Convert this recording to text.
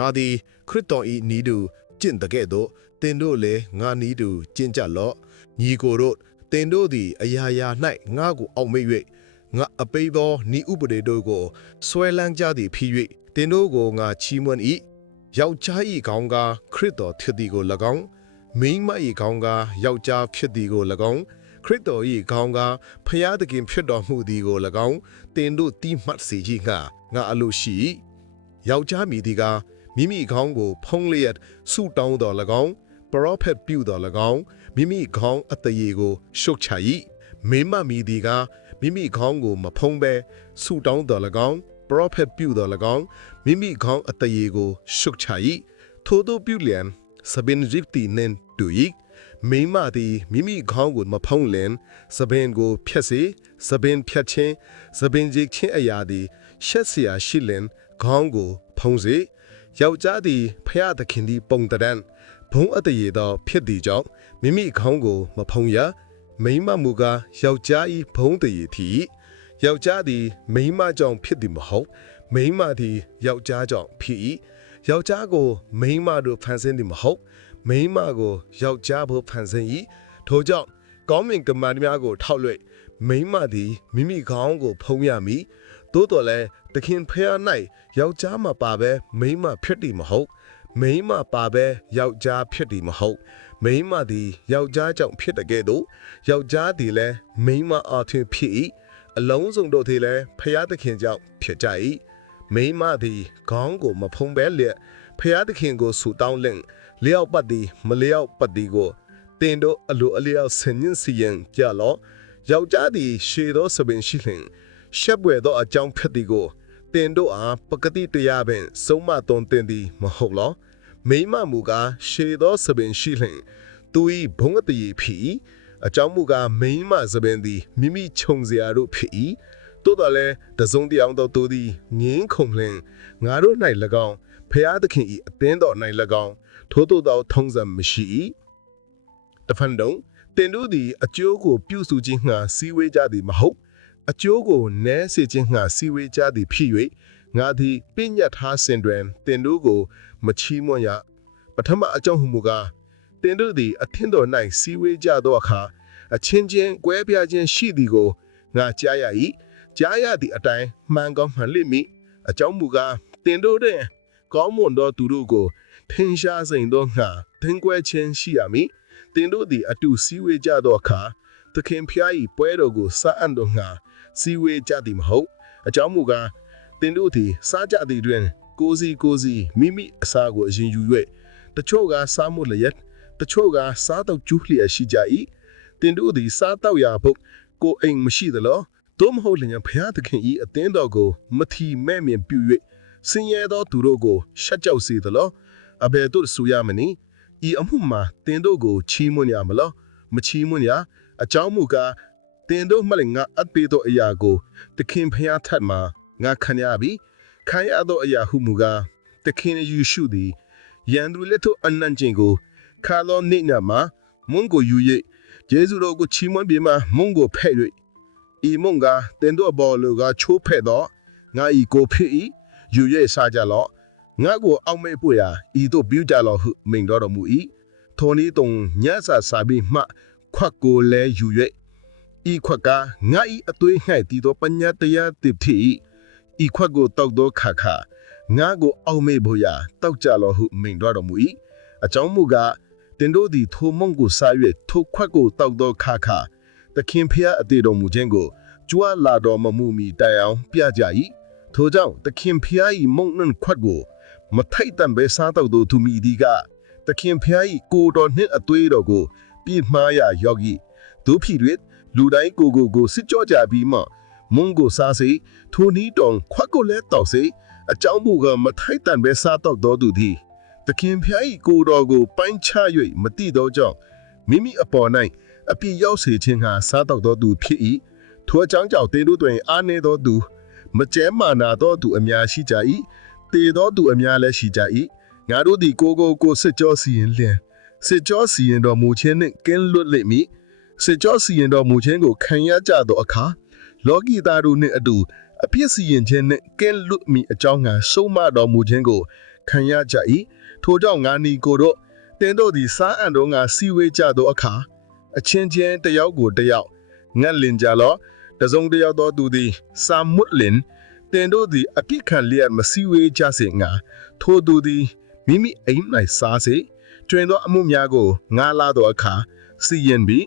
ငါသည်ခရစ်တော်၏နီးတူကျင့်တဲ့ကဲ့သို့တင်တို့လည်းငါနီးတူကျင့်ကြလော့ညီကိုတို့တင်တို့သည် အရာရာ၌ငါကိုအောက်မေ့၍ငါအပိသောဤဥပဒေတို့ကိုဆွဲလန်းကြသည်ဖြစ်၍တင်တို့ကိုငါချီးမွမ်း၏ယောက်ျား၏ခေါင်းကားခရစ်တော်ဖြစ်သည်ကို၎င်းမိန်းမ၏ခေါင်းကားယောက်ျားဖြစ်သည်ကို၎င်းခရစ်တော်၏ခေါင်းကားဖျားသခင်ဖြစ်တော်မူသည်ကို၎င်းတင်တို့တိမှတ်စေခြင်းငှာငါအလိုရှိ၏ယောက်ျားမည်သည်ကား မိမိခေါင်းကိုဖုံးလျက်ဆုတောင်းတော်၎င်းပရောဖက်ပြုတော်၎င်းမိမိခေါင်းအတရေကိုရှုတ်ချ၏မိမမည်သည်ကားမိမိခေါင်းကိုမဖုံးဘဲဆုတောင်းတော်၎င်းပရောဖက်ပြုတော်၎င်းမိမိခေါင်းအတရေကိုရှုတ်ချ၏ထိုတို့ပြုလျံစပင်ရစ်တီနှင့်တူ၏မိမသည်မိမိခေါင်းကိုမဖုံးလင်စပင်ကိုဖြတ်စေစပင်ဖြတ်ခြင်းစပင်จิกခြင်းအရာသည်ရှက်เสียရှိလင်ခေါင်းကိုဖုံးစေ ယောက်ျားသည်ဖျားသခင်သည်ပုံတရန်ဘုံအတရေသော ဖြစ်သည်ကြောင့်မိမိခေါင်းကို မဖုံးရမိမမူကားယောက်ျား၏ဘုံတရေသည်ယောက်ျားသည်မိန်းမကြောင့်ဖြစ်သည်မဟုတ်မိန်းမသည်ယောက်ျားကြောင့်ဖြစ်၏ယောက်ျားကို မိန်းမတို့ဖန်ဆင်းသည်မဟုတ်မိန်းမကိုယောက်ျားဘို့ဖန်ဆင်း၏ထို့ကြောင့်ကောင်းမင်ကမန်များကိုထောက်လွှဲမိန်းမသည်မိမိခေါင်းကိုဖုံးရမည် သို့တော်လည်းသခင်ဖះ၌ယောက်ျားမပါဘဲမိန်းမဖြစ်သည်မဟုတ်မိန်းမပါဘဲယောက်ျားဖြစ်သည်မဟုတ်မိန်းမသည်ယောက်ျားကြောင့်ဖြစ်တဲ့ကဲ့သို့ယောက်ျားသည်လည်းမိန်းမအားဖြင့်ဖြစ်၏အလုံးစုံတို့သည်လည်းဖះသခင်ကြောင့်ဖြစ်ကြ၏မိန်းမသည်ခေါင်းကိုမဖုံးဘဲလျက်ဖះသခင်ကိုဆူတောင်းလင့်လျောက်ပတ်သည်မလျောက်ပတ်သည်ကိုတင်တို့အလိုအလျောက်ဆင်ញင်စီရင်ကြလော့ယောက်ျားသည်ရှေသောစပင်ရှိလျင် ရှက်ပွေသောအကြောင်းဖြစ်သည်ကိုတင်တို့အားပကတိတရားပင်ဆုံးမသွန်တင်သည်မဟုတ်လောမိမမူကားရှေသောစပင်ရှိလျင်သူ၏ဘုံအတည်ဖြစ်၏အကြောင်းမူကားမိမစပင်သည်မိမိခြုံစရာတို့ဖြစ်၏တိုးတော်လဲတစုံတယောက်သောသူသည်ငင်းခုန်လင်ငါတို့၌၎င်းဖျားသခင်၏အသင်းတော်၌၎င်းထို့သောသောထုံးစံမရှိ၏တဖန်တုံတင်တို့သည်အကျိုးကိုပြုစုခြင်းငှာစီဝေးကြသည်မဟုတ် အကျိုးကိုနည်းစေခြင်းငှာစီဝေးကြသည်ဖြစ်၍ငါသည်ပညတ်ထားစင်တွင်တင်တို့ကိုမချီးမွမ်းရပထမအကြောင်းဟုမူကားတင်တို့သည်အထင်းတော်၌စီဝေးကြသောအခါအချင်းချင်းကွဲပြားခြင်းရှိသည်ကိုငါကြားရ၏ကြားရသည့်အတိုင်းမှန်ကောင်းမှန်လိမ့်မည်အကြောင်းမူကားတင်တို့တွင်ကောင်းမွန်သောသူတို့ကိုထင်ရှားစိန်သောငှာသင်ကွဲခြင်းရှိရမည်တင်တို့သည်အတူစည်းဝေးကြသောအခါ သခင်ဖျား၏ပွဲတော်ကိုစအံ့တော်ငှာစည်းဝေးကြသည်မဟုတ်အကြောင်းမူကားတင်တို့သည်စားကြသည်တွင် ကိုစီကိုစီမိမိအစာကိုအရင်ယူ၍တချို့ကစားမှုလျက်တချို့ကစားတော့ကျူးလျက်ရှိကြ၏တင်တို့သည်စားတော့ရာဖို့ကိုအိမ်မရှိသလောသို့မဟုတ်လျင်ဖျားသခင်၏အသင်းတော်ကိုမထီမဲ့မြင်ပြု၍ဆင်းရဲသောသူတို့ကိုရှက်ကြောက်စေသလောအဘယ်သို့ဆိုရမနည်းဤအမှုမှာတင်တို့ကိုချီးမွမ်းရမလားမချီးမွမ်းရ အကြောင်းမူကားတင်တို့မှလည်းငါအပ်ပေးသောအရာကိုတခင်ဖျားထတ်မှာငါခံရပြီခံရသောအရာဟုမူကားတခင်ယေရှုသည်ယန်သူလက်သို့အနံ့ခြင်းကိုခါလောနေနာမှာမွန်ကိုယူ၍ယေရှုတော်ကိုချီးမွမ်းပြီးမှမွန်ကိုဖဲ့၍ဤမွန်ကတင်တို့အပေါ်လူကချိုးဖဲ့သောငါဤကိုဖြစ်၏ယူ၍စားကြလော့ငါကိုအောက်မေ့ဖို့ရာဤတို့ပြုကြလော့ဟုမိန်တော်တော်မူ၏ထိုနည်းတုံညဆာစာပြီးမှ ခွက်ကိုလဲယူ၍ဤခွက်ကငါဤအသွေး၌တည်သောပညာတရားတိဖြစ်၏ဤခွက်ကိုတောက်သောခါခါငါကိုအောက်မေ့ဖို့ရာတောက်ကြလော့ဟုမိန်တော်တော်မူ၏အကြောင်းမူကားတင်တို့သည်ထိုမုံကိုစား၍ထိုခွက်ကိုတောက်သောခါခါသခင်ဖျားအသေးတော်မူခြင်းကိုကြွားလာတော်မမူမီတိုင်အောင်ပြကြ၏ထိုကြောင့်သခင်ဖျား၏မုံနှံခွက်ကိုမထိုက်တန်ပဲစားတော့သူမိဒီကသခင်ဖျား၏ကိုတော်နှင့်အသွေးတော်ကို ပြည့်မှားရယောဂီဒုဖြစ်၍လူတိုင်းကိုကိုကိုစစ်ကြောကြပြီးမှမုံကိုစားစေထိုနီးတောင်ခွက်ကိုလည်းတောက်စေအကြောင်းမူကမထိုက်တန်ပဲစားတော့တော်သူသည်သခင်ဖျား၏ကိုတော်ကိုပိုင်းခြား၍မတိသောကြောင့်မိမိအပေါ်၌အပြည့်ရောက်စေခြင်းဟာစားတော့တော်သူဖြစ်၏ထိုအကြောင်းကြောင့်တင်းတို့တွင်အားနေသောသူမကျဲမာနာသောသူအများရှိကြ၏တေသောသူအများလည်းရှိကြ၏ငါတို့သည်ကိုကိုကိုစစ်ကြောစီရင်လျင် စစ်ကြောစီရင်တော်မူခြင်းနှင့်ကင်းလွတ်လိမ့်မည်စစ်ကြောစီရင်တော်မူခြင်းကိုခံရကြသောအခါလောကီသားတို့နှင့်အတူအပြစ်စီရင်ခြင်းနှင့်ကင်းလွတ်မည်အကြောင်းငါဆုံးမတော်မူခြင်းကိုခံရကြ၏ထို့ကြောင့်ငါနီကိုတို့တင်တို့သည်စားအံတို့ငါစီဝေးကြသောအခါအချင်းချင်းတယောက်ကိုတယောက်ငတ်လင်ကြလောတစုံတယောက်သောသူသည်စာမွတ်လင်တင်တို့သည်အပြစ်ခံလျက်မစီဝေးကြစေငါထိုသူသည်မိမိအိမ်၌စားစေ တွင်သောအမှုများကိုငါလာသောအခါစီရင်ပြီး